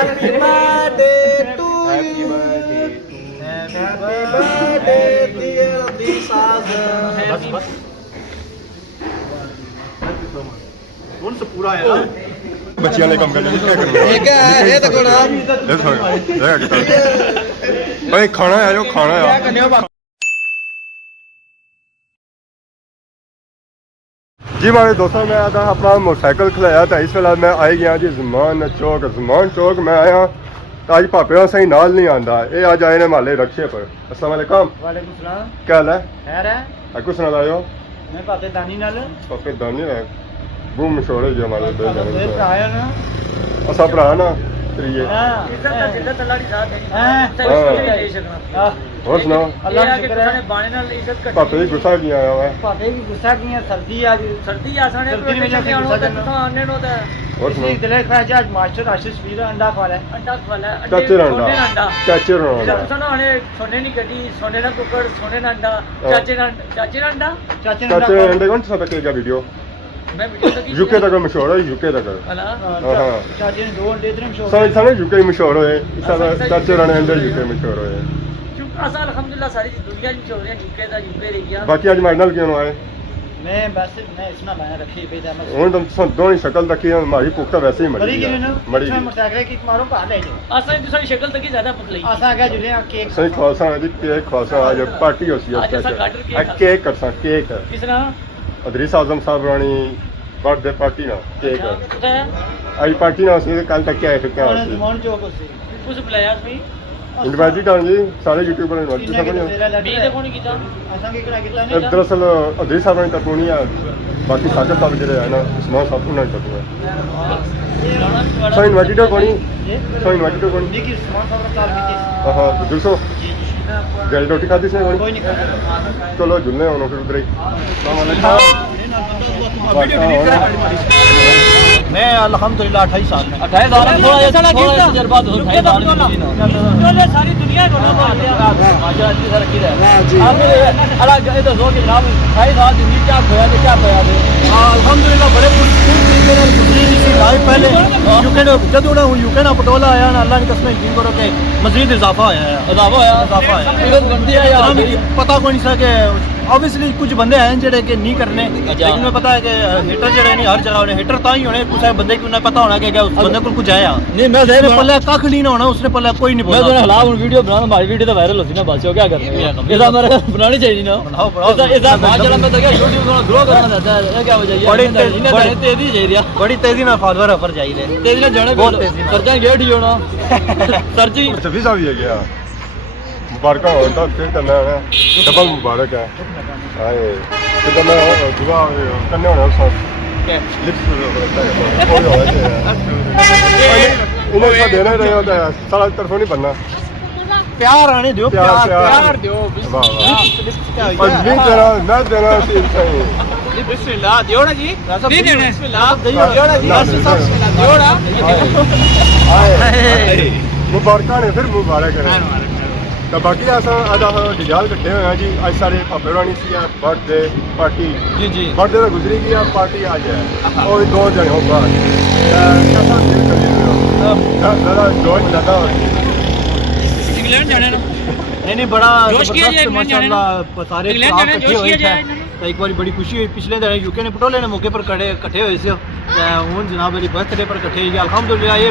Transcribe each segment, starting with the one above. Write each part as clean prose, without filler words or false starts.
Happy birthday to you. Happy birthday dear Disazan. बस कौन सा पूरा है बच्चियां ने काम करने क्या करना ठीक है ये तो कोना भाई खाना है जो खाना है जी हमारे दोस्तों मैं आया अपना मोटरसाइकिल खिलाया था इस वेला मैं आई गया जी ज़मान चौक मैं आया तो अज भापे सही नाल नहीं आंदा ये अज आए ने माले रक्शे पर अस्सलाम वालेकुम वालेकुम सलाम क्या हाल है खैर है आपको सुना लायो मैं पापे दानी नाल पापे दानी है वो मशहूर है जी हमारे दो जने आया ना असा भरा ना त्रिये इज्जत का जिद्दत अल्लाह की साथ है ले सकना और सुनाओ अल्लाह का शुक्र है बाणे नाल इज्जत कर पापे की गुस्सा किया आया है पापे की गुस्सा की है सर्दी आज सर्दी आसाने प्रोटेक्शन आनो तो आने नो था और सुनाओ दिले खाजा आज मास्टर आशीष वीर अंडा खा ले चाचे रंडा सुनो ने सोने नहीं कटी सोने ना कुकर सोने ना अंडा चाचे रंडा चाचे रंडे कौन सा तक वीडियो मैं वीडियो तक यूके तक मशहूर है यूके तक हां चाचे ने 2 अंडे इतने मशहूर सारे सारे यूके मशहूर है इस चाचे रंडे अंडे यूके मशहूर है असा अल्हम्दुलिल्लाह सारी दुनिया में मशहूर है यूके दा यूके रह गया बाकी आज मारनल क्यों आए मैं बस मैं इसना लाया रखी पे था ਹੁਣ ਤਾਂ ਦੋਨੀ ਸ਼ਕਲ ਤੱਕੀ ਹਮਾਰੀ ਭੁੱਖ ਤਾਂ ਵੈਸੇ ਹੀ ਮਰੀ ਮਰੀ मैं मोटरसाइकिल की मारो पा ले जो असा दूसरी शक्ल तक ज्यादा पतली असा क्या जुले केक सही ਖਵਾਸਾ ਜੀ ਕੇਕ ਖਵਾਸਾ ਅੱਜ ਪਾਰਟੀ ਹੋਸੀ ਅੱਜ ਕੇਕ ਕਰਸਾਂ ਕੇਕ किसना ਅਦਰੀਸ ਆਜ਼ਮ ਸਾਹਿਬ ਰਾਣੀ ਬਰਥਡੇ ਪਾਰਟੀ ਨਾ ਕੇਕ ਅੱਜ ਪਾਰਟੀ ਨਾ ਸੀ ਕੱਲ ਤੱਕ ਆਏ ਫਿਰ ਕਿਆ ਸੀ मोहन चौक से कुछ बुलाया भी ਇਨਵਾਈਟ ਤਾਂ ਜੀ ਸਾਰੇ ਯੂਟਿਊਬਰ ਨੇ ਇਨਵਾਈਟ ਸਭ ਨੇ भी देखो नहीं कीता असा के कितना नहीं ਦਰਅਸਲ ਅਦਰੀਸ ਸਾਹਿਬ ਰਾਣੀ ਤਾਂ ਕੋਣੀ ਆ ਬਾਕੀ ਸਾਗਰ ਸਾਹਿਬ ਜਿਹੜੇ ਆ ਨਾ ਉਸਮਾਨ ਸਾਹਿਬ ਉਹਨਾਂ ਨੇ ਤੱਕ ਸੋ ਇਨਵਾਈਟਡ ਕੋਣੀ ਸੋ ਇਨਵਾਈਟਡ ਕੋਣੀ नहीं कि उस्मान साहब का तार हाँ दूसरो जल रोटी खाती से कोई नहीं खाता चलो जुलने होना फिर उधर मैं अल्हम्दुलिल्लाह 28 साल में 28 साल थोड़ा तजुर्बा तो 28 साल में सारी दुनिया को ना मार दिया माशाल्लाह जी सर की है आप अलग ये तो जो कि जनाब 28 साल जिंदगी क्या खोया तो क्या खोया अल्हम्दुलिल्लाह बड़े खूब तरीके नाल गुजरी सी लाइफ पहले यूके ने जदों ना यूके ना पटोला आया ना अल्लाह ने कसम यकीन करो कि मजीद इजाफा होया है इजाफा होया बनती है यार पता कोई नहीं सके ऑब्वियसली कुछ बंदे हैं जेडे कि नहीं करने लेकिन मैं पता है कि हेटर जेडे नहीं हर जगह होने हेटर ता ही होने कुछ बंदे को उन्हें पता होना कि उस बंदे को कुछ आया नहीं मैं सही पल्ले कख नहीं होना उसने पल्ले कोई नहीं बोलना मैं तो खिलाफ वीडियो बनाना हमारी वीडियो तो वायरल होती ना बस क्या करना ऐसा मेरा बनानी चाहिए ना ऐसा माशाल्लाह मैं तो क्या YouTube को ग्रो करना चाहता है क्या हो जाए तेजी चाहिए बड़ी तेजी में फॉलोअर ऊपर जाइए तेजी में जाने बहुत तेजी सर्चा गेट ही होना सर्ची छब्बीस साल ही है गया मुबारक हो तो फिर करना है डबल मुबारक है हाय तो मैं दुआ करने होना सब लिप्स कोई हो इन्हें सब देना रहे होता है सारा तरफों नहीं बनना प्यार आने दो प्यार दो वाह वाह और नहीं देना मैं देना सही बिस्मिल्लाह दियो ना जी नहीं देना बिस्मिल्लाह दियो ना जी दियो ना मुबारक ने फिर मुबारक है तो बाकी असा अज डिजाल कट्ठे हुए हैं जी अज सारे भापे रानी सी बर्थडे पार्टी जी जी बर्थडे तो गुजरी गई पार्टी अज है और 2 जने हो बाहर ज़्यादा इंग्लैंड जाने ना नहीं बड़ा जबरदस्त माशाल्लाह सारे इकट्ठे हुए थे एक बार बड़ी खुशी हुई पिछले दिन यूके ने पटोले ने मौके पर इकट्ठे हुए थे हूँ जनाब मेरी बर्थडे पर इकट्ठे अल्हम्दुलिल्लाह ये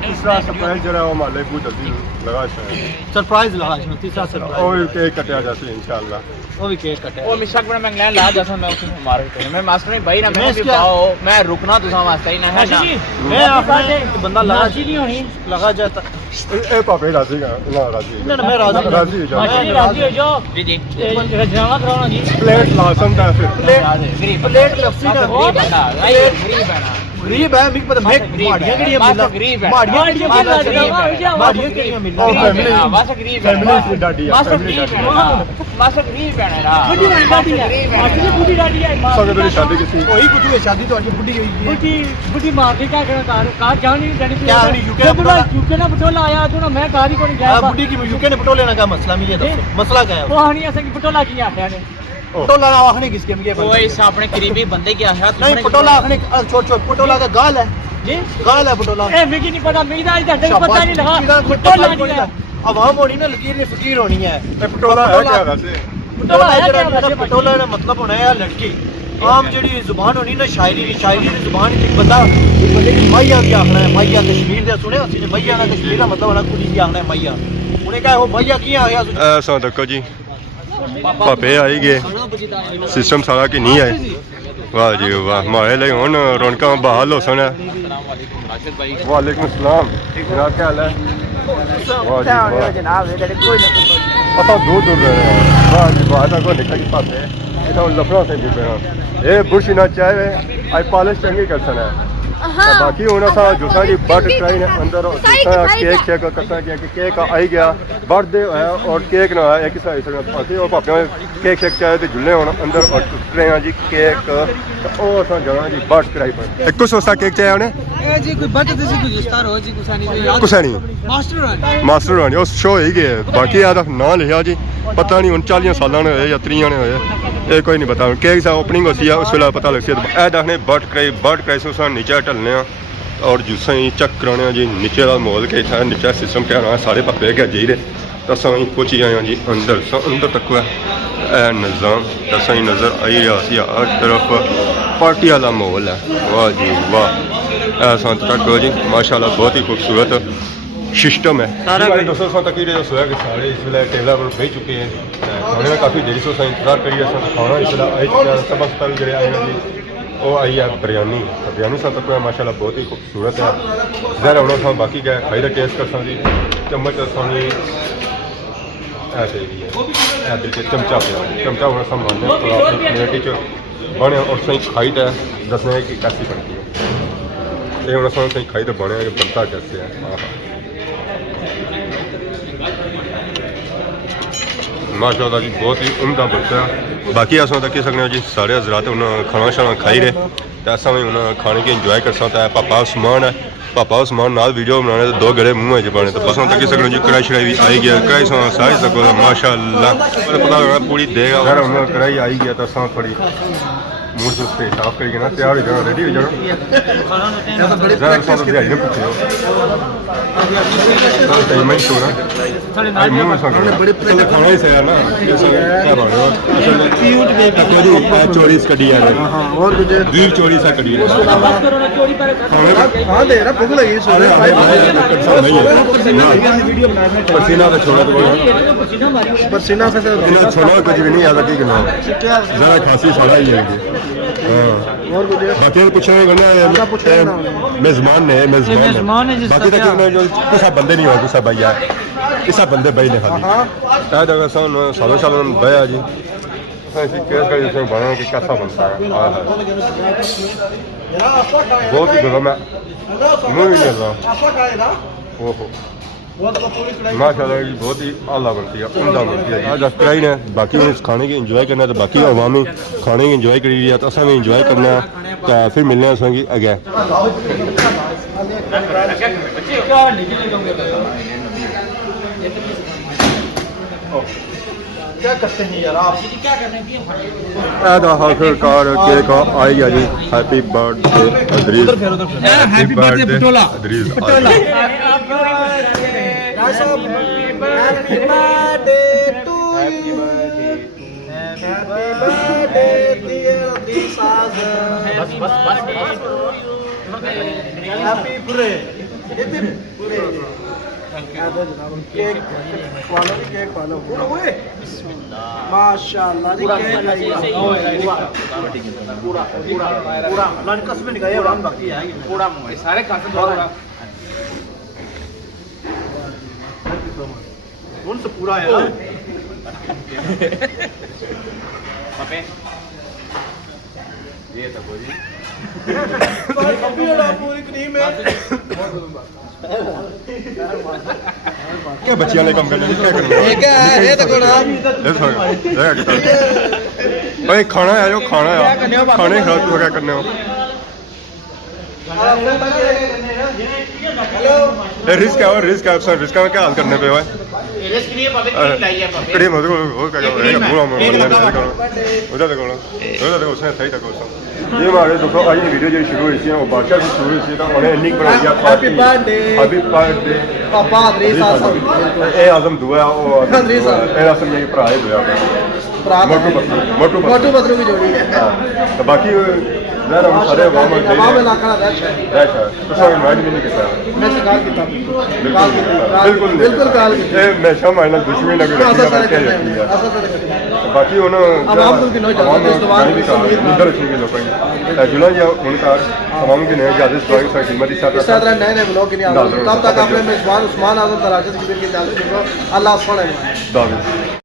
तीसरा सरप्राइज जरा वो माले बहुत जल्दी लगा सरप्राइज लगा इसमें तीसरा सरप्राइज और केक कटिया जाते इंशाल्लाह वो भी केक कटे वो मिशक में मैं इंग्लैंड ला जाता मैं उसमें मार्केट में मैं मास्टर नहीं भाई ना मैं भी पाओ मैं रुकना तुसा वास्ते ही ना है ना मैं अपने बंदा लगा जी नहीं होनी लगा जाता ए पापे राजी का ना राजी ना मैं राजी राजी हो राजी हो जाओ जी जी रजनामा कराना जी प्लेट लासन था फिर प्लेट लफ्सी का गरीब है ना गरीब है मिक पता मैं माड़ियां केड़ियां मिलना गरीब है माड़ियां केड़ियां मिलना फैमिली मास्टर गरीब है फैमिली डाडी है मास्टर फैमिली गरीब डाडी है मास्टर गरीब है ना बुढ़ी डाडी है मास्टर की बुढ़ी डाडी है सगे मेरी शादी किसी वही कुछ हुई शादी तो आज बुढ़ी हुई है बुढ़ी बुढ़ी मार के क्या करना कार जानी जानी क्या नहीं यूके ना पटोला आया तो ना मैं कार ही को नहीं गया बुढ़ी की यूके ने पटोले ना का मसला मुझे दसो मसला क्या है वो हनी ऐसा कि पटोला की आखिया ने पटोला आखने किसके मुझे कोई अपने करीबी बंदे की आखिया नहीं पटोला आखने छोड़ छोड़ पटोला का गाल है जी कहाँ है पटोला ए मिगी नहीं पता मिगी आज तक पता नहीं लगा पटोला नहीं है आवाम होनी ना लकीर ने फकीर होनी है पटोला है क्या वैसे पटोला है क्या वैसे पटोला का मतलब होना है लड़की आम जी जुबान होनी ना शायरी की जुबान एक बंदा बंदे की माइया की आखना है माइया कश्मीर दे सुने असि माइया ना कश्मीर का मतलब होना कुड़ी की आखना है माइया उन्हें कहा वो माइया की आ गया ऐसा देखो जी पापे आई गए सिस्टम सारा कि नहीं आए वाह जी वाह हमारे लिए हूँ रौनक बहाल हो सन वालेकुम सलाम जनाब क्या हाल है पता दूर दूर रहे हैं वाह जी वाह को निकल पाते इतना लफड़ा से भी ये बुश ना चाहे आई पॉलिश चंगी कर सन है बाकी होना था जूसा जी बर्ड ट्रेन अंदर केक शेक करता कि केक आई गया बर्थडे है और केक ना है एक ही और पापे केक शेक चाहे तो झुले होना अंदर और ट्रेन जी केक और सा जगह जी बर्ड कराई पर एक कुछ सस्ता केक चाहिए उन्हें जी कोई बर्थडे से कुछ स्टार हो जी कुछ नहीं मास्टर रानी उस शो ही गए बाकी यार ना लिखा जी पता नहीं 39 साल ने होए या 30 ने होए ये कोई नहीं पता केक सा ओपनिंग होती है उस वेला पता लग सी ए देखने बर्ड कराई से उस नीचे ढलने और जुस्सा ही चेक कराने जी नीचे का माहौल के था नीचे सिस्टम क्या होना सारे पप्पे क्या जी रहे तो अस पहुंची आए जी अंदर अंदर तक है निज़ाम दसा ही नज़र आई रहा सी हर तरफ पार्टी वाला माहौल है वाह जी वाह ऐसा तक जी माशाल्लाह बहुत ही खूबसूरत सिस्टम है दोस्तों तक ही सोया कि सारे इस वे टेबल पर बह चुके हैं खाने में काफ़ी देरी से इंतजार करिए खाना इस वे आई चुका है सब अस्पताल जो आए हैं जी वो आई है बिरयानी सा तक माशाल्लाह बहुत ही खूबसूरत है ज़रा होना था बाकी क्या खाई का टेस्ट कर सी चम्मच सानी ऐसे ही है बिल्कुल चमचा होना सा मानने अपनी प्लेट बने और सही खाई तो दसने की कैसी बनती है ये होना सही खाई तो बने बनता कैसे है हाँ माशाल्लाह जी बहुत ही उमदा बनता है बाकी अस तक सकते जी सारे हजरात उन्हें खाना शाना खाई रहे तो असा भी उन्हें खाने की इंजॉय कर सकता है पापा समान है पापा समान नाल वीडियो बनाने तो 2 गड़े मुँह च पाने तो बस तक सकते जी कढ़ाई शढ़ाई भी आई गया कढ़ाई साइज तक माशाल्लाह पता लगना पूरी देगा अगर उन्हें कढ़ाई आई गया तो अस थोड़ी मुँह से साफ करके ना तैयार हो जाना रेडी हो जाना खाना ही से ना चोरी कटी वीर चोरी सा कटी पसीना से छोड़ा पसीना से छोड़ा कुछ भी नहीं आता कि जरा खांसी सारा ही है बाकी कुछ मेजमान ने मेजमान बाकी तक कुछ बंदे नहीं हो कुछ भैया किसा बंदे बही ने खाली सालों सालों बया जी बना कि कैसा बनता है बहुत ही गरम है मुँह ही नहीं ओहो माशाल्लाह बहुत ही आला बनती है उमदा बनती है आज कढ़ाई ने बाकी उन्हें खाने की इंजॉय करना है तो बाकी अवामी खाने की इंजॉय करी है तो असा भी इंजॉय करना है तो फिर मिलने हैं अगे क्या करते हैं यार आप आखिरकार केक आई गया जी हैप्पी बर्थडे अदरीज हैप्पी बर्थडे पटोला पटोला happy birthday to you happy birthday dear दिसाज बस हैप्पी पूरे केक वालों भी केक वालों पूरा हुए माशाल्लाह जी पूरा अल्लाह ने कसम निकाले राम बाकी है पूरा सारे खाते पूरा कौन सा पूरा है पापे ये तक हो जी पूरी क्रीम है क्या बच्चियां ने कम करने क्या करना ये तो कोना भाई खाना है जो खाना है खाने खा तू क्या करने हो रिस्क है सर रिस्क में क्या हाल करने पे हुआ रिस्क नहीं है पापे क्रीम लाई है पापे क्रीम हो क्या पूरा उधर देखो उसने सही तक ये हमारे दोस्तों आज ये वीडियो जो शुरू हुई थी वो बादशाह से शुरू हुई थी तो उन्हें इन्नी बनाई है Happy birthday. हैप्पी बर्थडे ਪਾਪਾ ਅਦਰੀਸ ਆਸਮ ਇਹ ਆਜ਼ਮ ਦੁਆ ਉਹ ਅਦਰੀਸ ਆਜ਼ਮ। ਇਹ ਆਜ਼ਮ ਮੇਰੇ ਭਰਾ ਹੀ ਹੋਇਆ ਭਰਾ ਮੋਟੂ ਮੋਟੂ ਬਦਰੂ ਵੀ ਜੋੜੀ ਹੈ ਤੇ ਬਾਕੀ ਮੈਂ ਨਾ ਸਾਰੇ ਵਾਮ ਤਮਾਮ ਇਲਾਕਾ ਦਾ ਰਹਿਸ਼ ਹੈ ਰਹਿਸ਼ਾ ਤੁਸੀਂ ਇਨਵਾਈਟ ਵੀ ਨਹੀਂ ਕੀਤਾ ਮੈਂ ਸਰਕਾਰ ਕੀਤਾ ਬਿਲਕੁਲ ਬਿਲਕੁਲ ਕਾਲ ਕੀਤੀ ਇਹ ਮੈਂ ਸ਼ਾਮ ਨਾਲ ਦੁਸ਼ਮਣੀ ਲੱਗ ਰਹੀ ਅਸਾਂ ਸਾਰੇ ਹੈ ਕਰਦੇ ਹਾਂ ਅਸਾਂ ਸਾਰੇ ਕਰਦੇ ਹਾਂ ਬਾਕੀ ਹੁਣ आवाम को भी नौ ज़्यादा इस्तेमाल भी नींदर रखेंगे लोगों की जुला या उनका आवाम के नए ज़्यादा स्वागत का खिदमत इस तरह नए नए ब्लॉग के लिए तब तक आपने मेजबान उस्मान आजम तराजत की इजाज़त दो अल्लाह सुने दावे